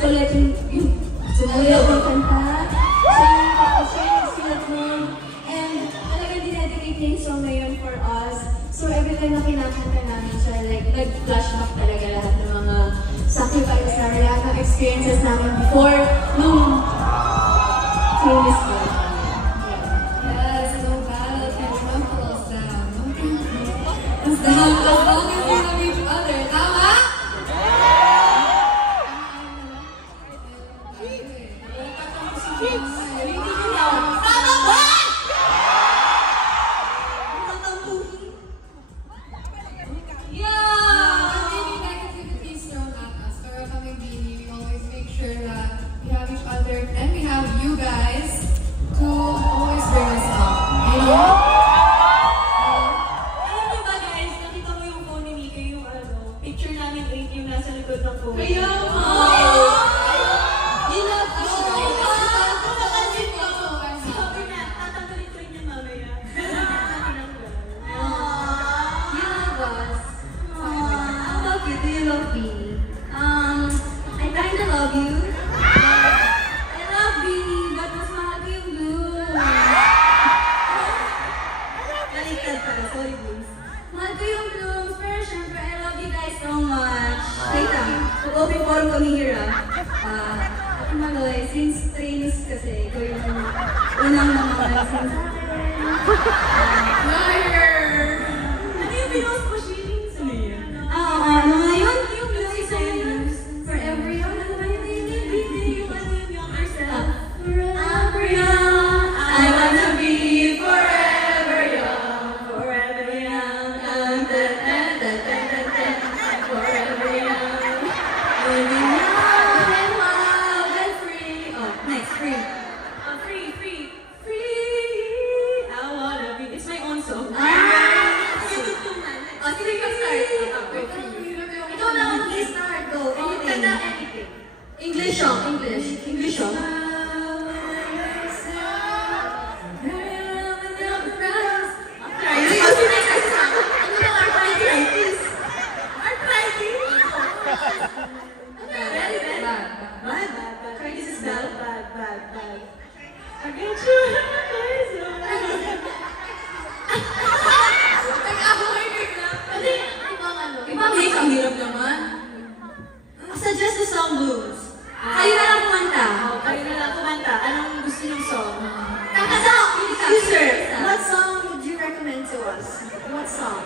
ulit yung sumulat ng kanta. Siya yung nagsulat nun. And talagang dinedicate niya yung song na yun for us. So every time na kinakanta namin siya, like nag-flashback talaga lahat ng mga sacrifices namin, lahat ng experiences namin before nung famous ko. Yes, no battle can crumple us down. As long as we love each other. Tama? Tama ba? Yeah! Maybe negativities thrown at us, pero kami Bini, we always make sure that we have each other and we have you guys to always bring us up. You know? Alam niyo ba guys, nakita mo yung phone ni Mika, yung picture namin 8 yung nasa likod ng phone. Kaya You love us, right? Kung napansin ko, Sabi na, tatanggalin ko rin yan mamaya. You love us. I love you. Do you love Beanie? I kinda love you. I love Beanie, but mas mahal ko yung Blue. Baliktad pala, sorry Blues. Mahal ko yung Blues, pero syempre, I love you guys so much. Wait lang, mag-open forum kami here Ate Maloy, since trainees kasi, ikaw yung unang namamalasing sa akin. liar! Ano yung pinost mo, Shireen? Ano nga yun? Yung music song na yun? Forever Young? Ano ba yun? Yung ano yung younger self? Forever young, I want to be forever young. Forever young, forever young. Living young and wild and free. Oh, next, free. Free. I wanna be. It's my own song. Sige ka start. Ikaw na ang mag-start. Go. Anything. English song. English song. Arthritis is bad. I get you. Ibang case, ang hirap naman. Suggest the song Blues. Kayo na lang kumanta. Anong gusto niyong song? User, what song would you recommend to us? What song?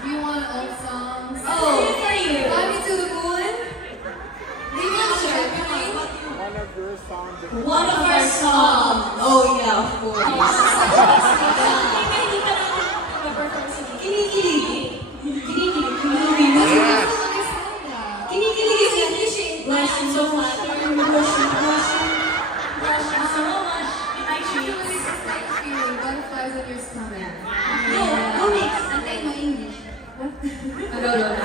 Do you want old songs? Oh, Fly Me to the Moon? Leave it sure. one of our songs. Oh yeah, of course. Kinikilig. Kinikilig is English. Bless you so much. Actually, it's like feeling butterflies in your stomach. No, mix. Antay mo English. No.